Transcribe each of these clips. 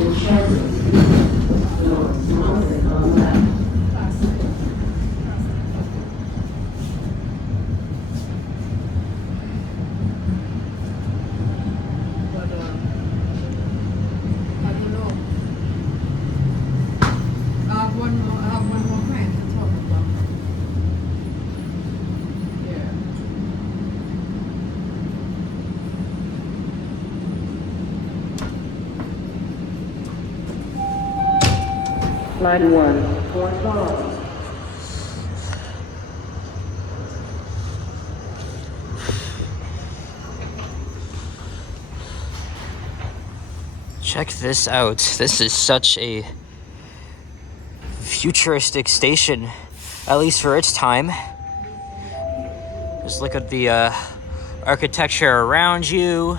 in transit. North Swanson on left. I don't know. I have one more friend to talk about. Yeah. Line 1, Fort Lawn. Check this out. This is such a futuristic station, at least for its time. Just look at the architecture around you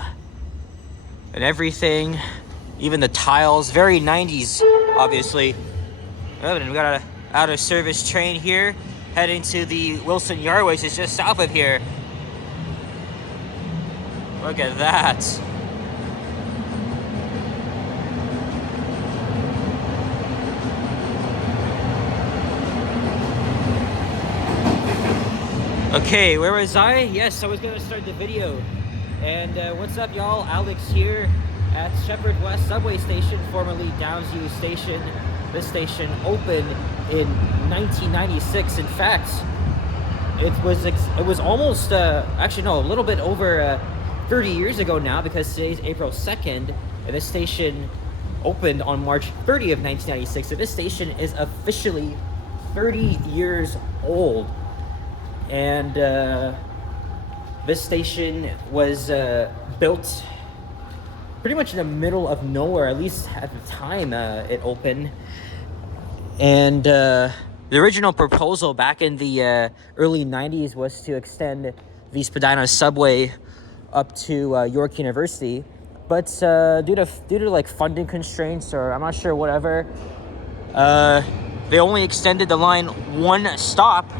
and everything. Even the tiles, very 90s, obviously. Oh, and we got a out of service train here heading to the Wilson Yard, which is just south of here. Look at that. Okay, where was I? Yes, I was gonna start the video. And what's up, y'all? Alex here at Sheppard West Subway Station, formerly Downsview Station. This station opened in 1996. In fact, it was almost actually no, a little bit over 30 years ago now, because today's April 2nd, and this station opened on March 30th, 1996. So this station is officially 30 years old. And this station was built pretty much in the middle of nowhere, at least at the time it opened. And the original proposal back in the early 90s was to extend the Spadina subway up to York University. But due to like funding constraints, or I'm not sure, whatever, they only extended the line one stop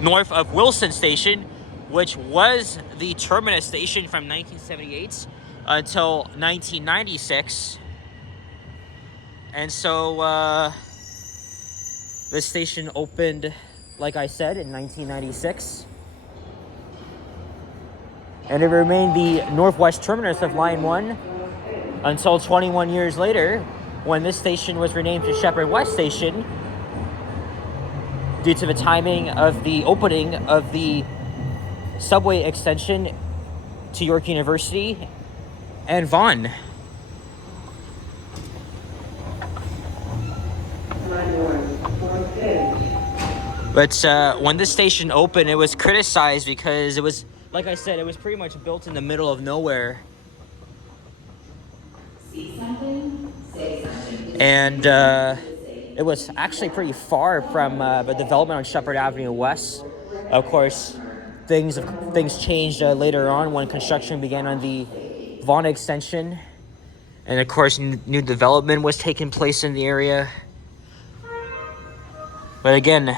north of Wilson Station, which was the terminus station from 1978 until 1996. And so this station opened, like I said, in 1996. And it remained the northwest terminus of Line 1 until 21 years later, when this station was renamed to Sheppard West Station, due to the timing of the opening of the subway extension to York University and Vaughan. But when this station opened, it was criticized because it was, like I said, it was pretty much built in the middle of nowhere. See something? Say something. And it was actually pretty far from the development on Sheppard Avenue West. Of course, things changed later on when construction began on the Vaughan extension. And of course, new development was taking place in the area. But again,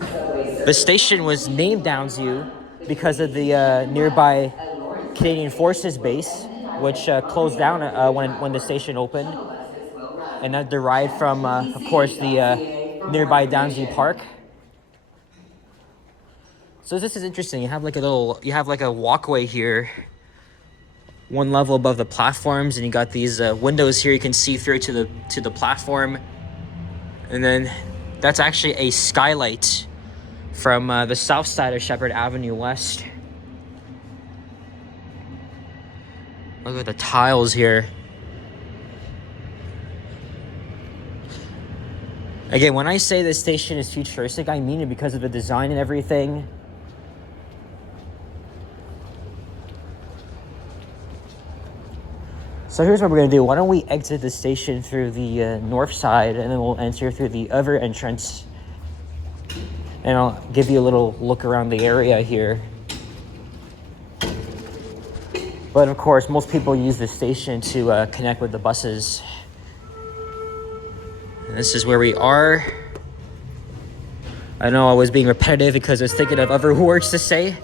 the station was named Downsview because of the nearby Canadian Forces base, which closed down when the station opened. And that derived from, of course, the nearby Downsview Park. So this is interesting. You have like a walkway here, one level above the platforms, and you got these windows here you can see through to the platform. And then that's actually a skylight from the south side of Sheppard Avenue West. Look at the tiles here. Again, when I say this station is futuristic, I mean it because of the design and everything. So here's what we're going to do. Why don't we exit the station through the north side, and then we'll enter through the other entrance. And I'll give you a little look around the area here. But of course, most people use this station to connect with the buses. And this is where we are. I know I was being repetitive because I was thinking of other words to say.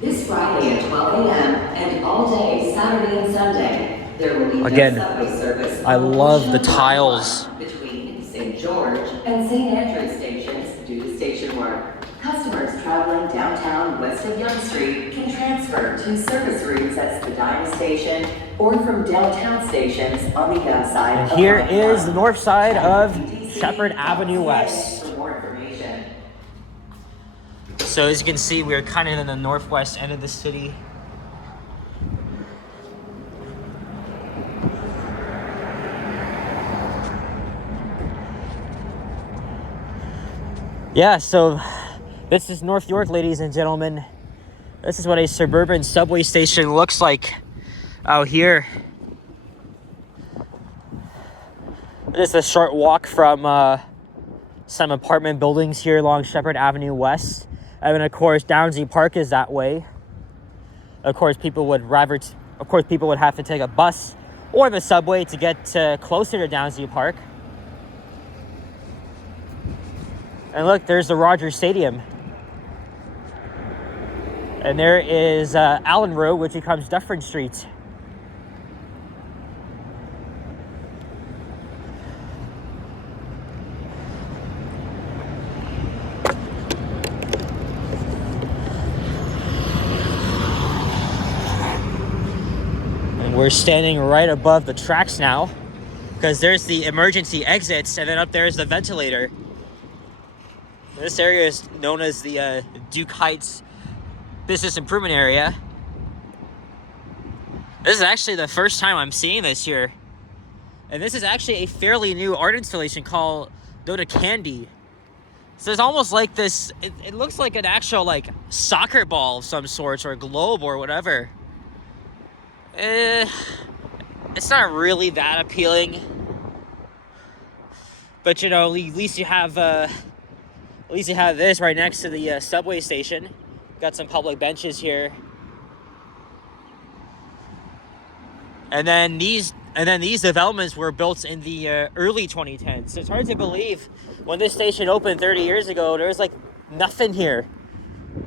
This Friday at 12 a.m. and all day Saturday and Sunday. There will be Again, no subway service. I on love the Sheppard tiles. Line between St. George and St. Andrews stations due to station work. Customers traveling downtown west of Yonge Street can transfer to service routes at Spadina Station or from downtown stations on the south side. And of here Line is 1. the north side of TTC Sheppard Avenue West. For more information. So as you can see, we're kind of in the northwest end of the city. Yeah, so this is North York, ladies and gentlemen. This is what a suburban subway station looks like out here. Just a short walk from some apartment buildings here along Sheppard Avenue West. And then, of course, Downsview Park is that way. Of course, people would have to take a bus or the subway to get closer to Downsview Park. And look, there's the Rogers Stadium. And there is Allen Road, which becomes Dufferin Street. And we're standing right above the tracks now, because there's the emergency exits, and then up there is the ventilator. This area is known as the Duke Heights Business Improvement Area. This is actually the first time I'm seeing this here. And this is actually a fairly new art installation called Dota Candy. So it's almost like this, it looks like an actual like soccer ball of some sorts, or a globe or whatever. It's not really that appealing. But you know, at least you have this right next to the subway station. Got some public benches here. And then these developments were built in the early 2010s. So it's hard to believe when this station opened 30 years ago, there was like nothing here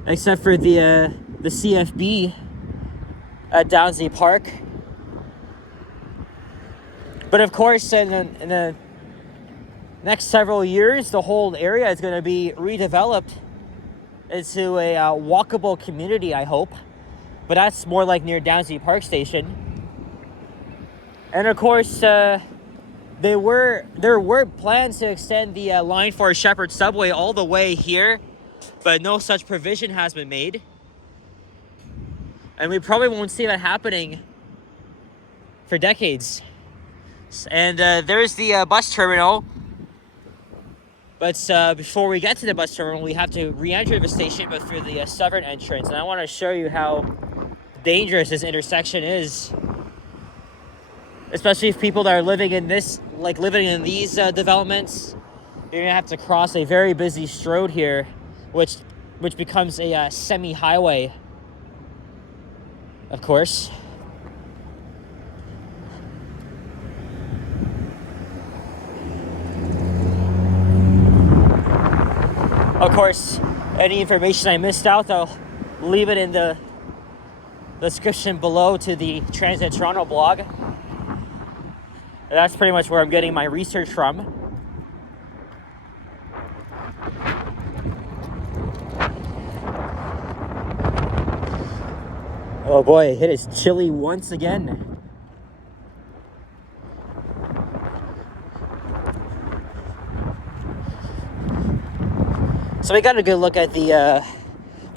except for the CFB at Downsview Park. But of course, in the next several years, the whole area is going to be redeveloped into a walkable community, I hope. But that's more like near Downsview Park Station. And of course, there were plans to extend the Line 4 Sheppard subway all the way here, but no such provision has been made. And we probably won't see that happening for decades. And there's the bus terminal. But before we get to the bus terminal, we have to re-enter the station, but through the southern entrance. And I want to show you how dangerous this intersection is. Especially if people that are living in these developments, you're gonna have to cross a very busy road here, which becomes a semi-highway, of course. Of course, any information I missed out, I'll leave it in the description below to the Transit Toronto blog. That's pretty much where I'm getting my research from. Oh boy, it is chilly once again. So we got a good look at the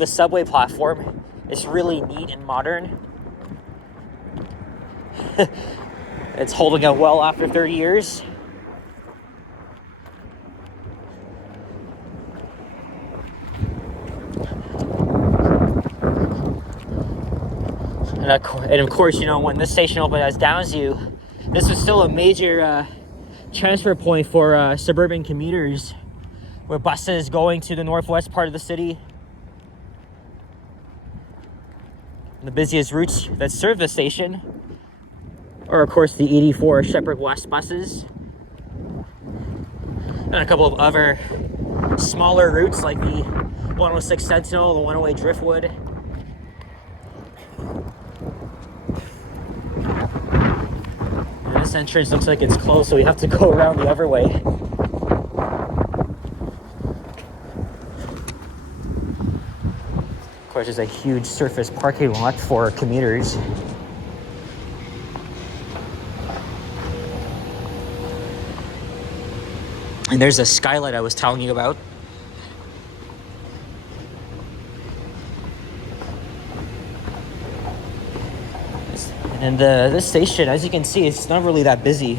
subway platform. It's really neat and modern. It's holding up well after 30 years. And of course, you know, when this station opened as Downsview, this was still a major transfer point for suburban commuters, with buses going to the northwest part of the city. And the busiest routes that serve the station are, of course, the 84 Sheppard West buses, and a couple of other smaller routes like the 106 Sentinel, the 108 Driftwood. entrance looks like it's closed, so we have to go around the other way. Of course, there's a huge surface parking lot for commuters. And there's a skylight I was telling you about. And this station, as you can see, it's not really that busy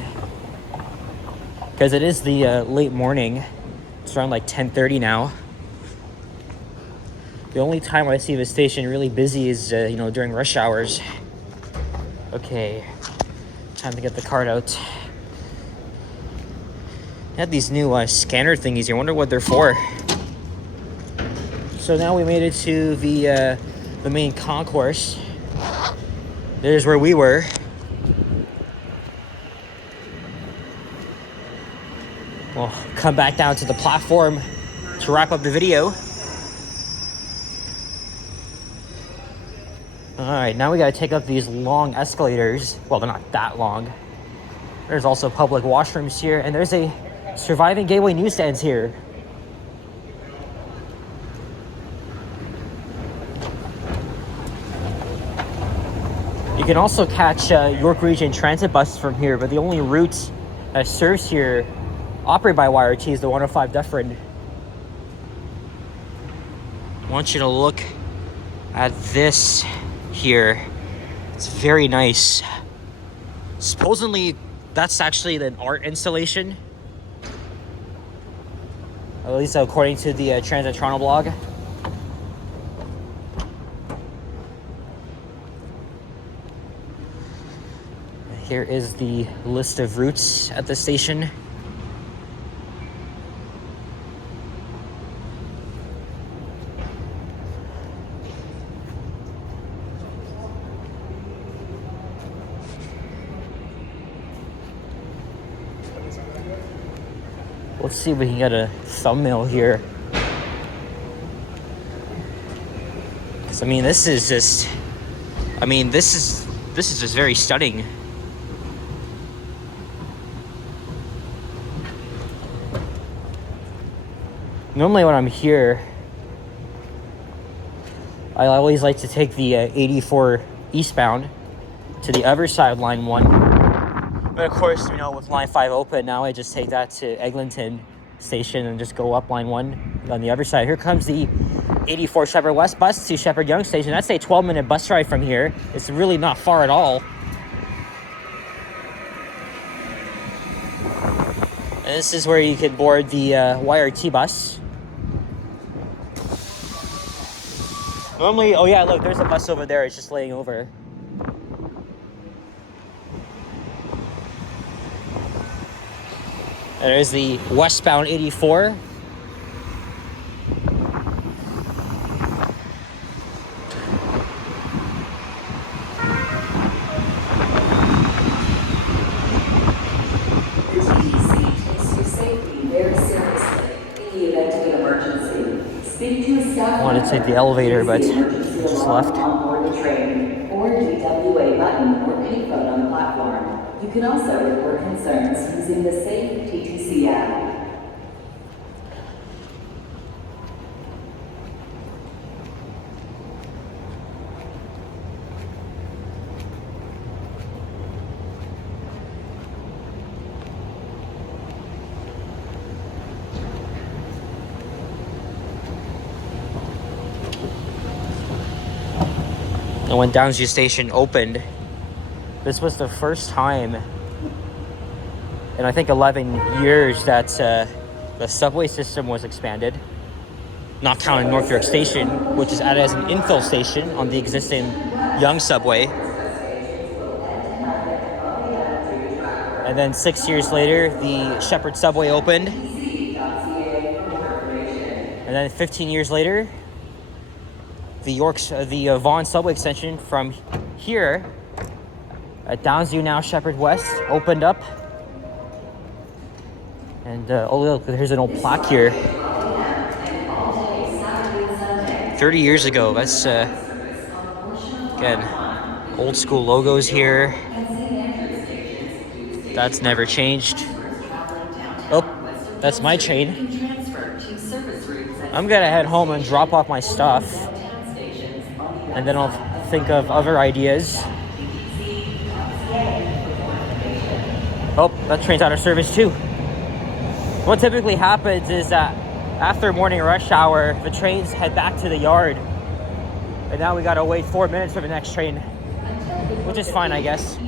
because it is the late morning. It's around like 10:30 now. The only time I see the station really busy is, during rush hours. Okay, time to get the card out. They had these new scanner thingies. I wonder what they're for. So now we made it to the main concourse. There's where we were. We'll come back down to the platform to wrap up the video. Alright, now we gotta take up these long escalators. Well, they're not that long. There's also public washrooms here, and there's a surviving Gateway newsstands here. You can also catch York Region Transit buses from here, but the only route that serves here, operated by YRT, is the 105 Dufferin. I want you to look at this here. It's very nice. Supposedly, that's actually an art installation. At least according to the Transit Toronto blog. Here is the list of routes at the station. Let's see if we can get a thumbnail here. 'Cause, this is just, this is just very stunning. Normally when I'm here, I always like to take the 84 eastbound to the other side of line 1. But of course, with line 5 open, now I just take that to Eglinton station and just go up line 1 on the other side. Here comes the 84 Sheppard West bus to Sheppard Yonge station. That's a 12-minute bus ride from here. It's really not far at all. And this is where you can board the YRT bus. Normally, oh yeah, look, there's a bus over there. It's just laying over. And there's the westbound 84. The TTC takes your safety very seriously in the event of an emergency. Speak to a staff. I wanted to take the elevator, but it just left. On board the train, or DWA button or payphone on the platform. You can also report concerns using the Safe TTC app. And when Downsview Station opened, this was the first time in I think 11 years that the subway system was expanded. Not counting North York Station, which is added as an infill station on the existing Yonge subway. And then 6 years later, the Sheppard subway opened. And then 15 years later, the Vaughan subway extension from here at Downsview, now Sheppard West, opened up. And oh look, there's an old plaque here. 30 years ago. That's again, old school logos here. That's never changed. Customers traveling downtown Oh, west of that's my Young Street train. can transfer to service routes at I'm gonna head home and drop off my stuff, downtown stations on the and then I'll outside of think of other ideas. Oh, that train's out of service too. What typically happens is that after morning rush hour, the trains head back to the yard. And now we gotta wait 4 minutes for the next train, which is fine, I guess.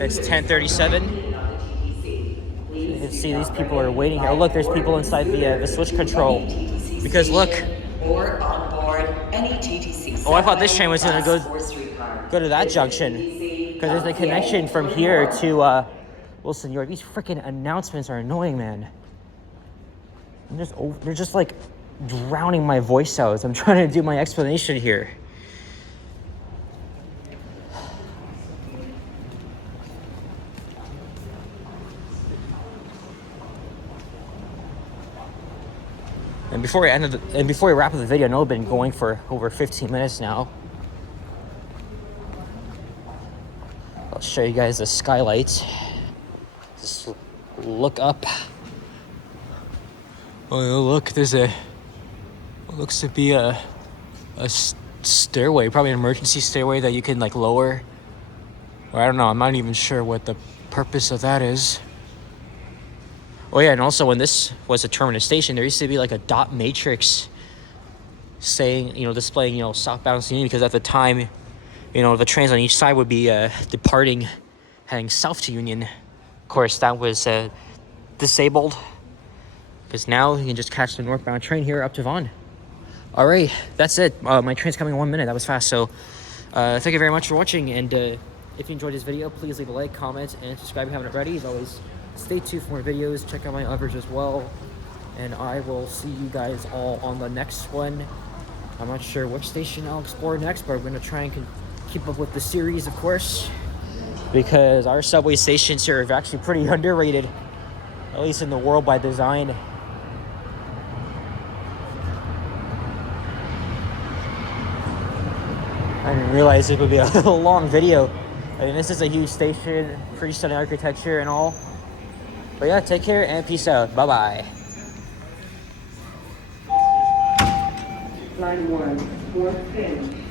It's 10:37. You can see these people are waiting here. Oh, look, there's people inside the switch control. Because look. Or on board any TTC. Oh, I thought this train was gonna go to that junction. Because there's a connection from here to Wilson York. These freaking announcements are annoying, man. They're just like drowning my voice out as I'm trying to do my explanation here. And before we wrap up the video, I know I've been going for over 15 minutes now. I'll show you guys the skylight. Just look up. Oh, look, there's what looks to be a stairway, probably an emergency stairway that you can like lower. Or I don't know, I'm not even sure what the purpose of that is. Oh yeah, and also when this was a terminus station, there used to be like a dot matrix saying, displaying, southbound Union, because at the time, the trains on each side would be departing, heading south to Union. Of course, that was disabled, because now you can just catch the northbound train here up to Vaughan. All right, that's it. My train's coming in 1 minute. That was fast. So thank you very much for watching. And if you enjoyed this video, please leave a like, comment, and subscribe if you haven't already. As always, stay tuned for more videos. Check out my others as well. And I will see you guys all on the next one. I'm not sure which station I'll explore next, but we're going to try and keep up with the series, of course, because our subway stations here are actually pretty underrated, at least in the world by design. I didn't realize it would be a long video. I mean, this is a huge station, pretty stunning architecture and all. But yeah, take care and peace out. Bye-bye. Line 1, 4 pin.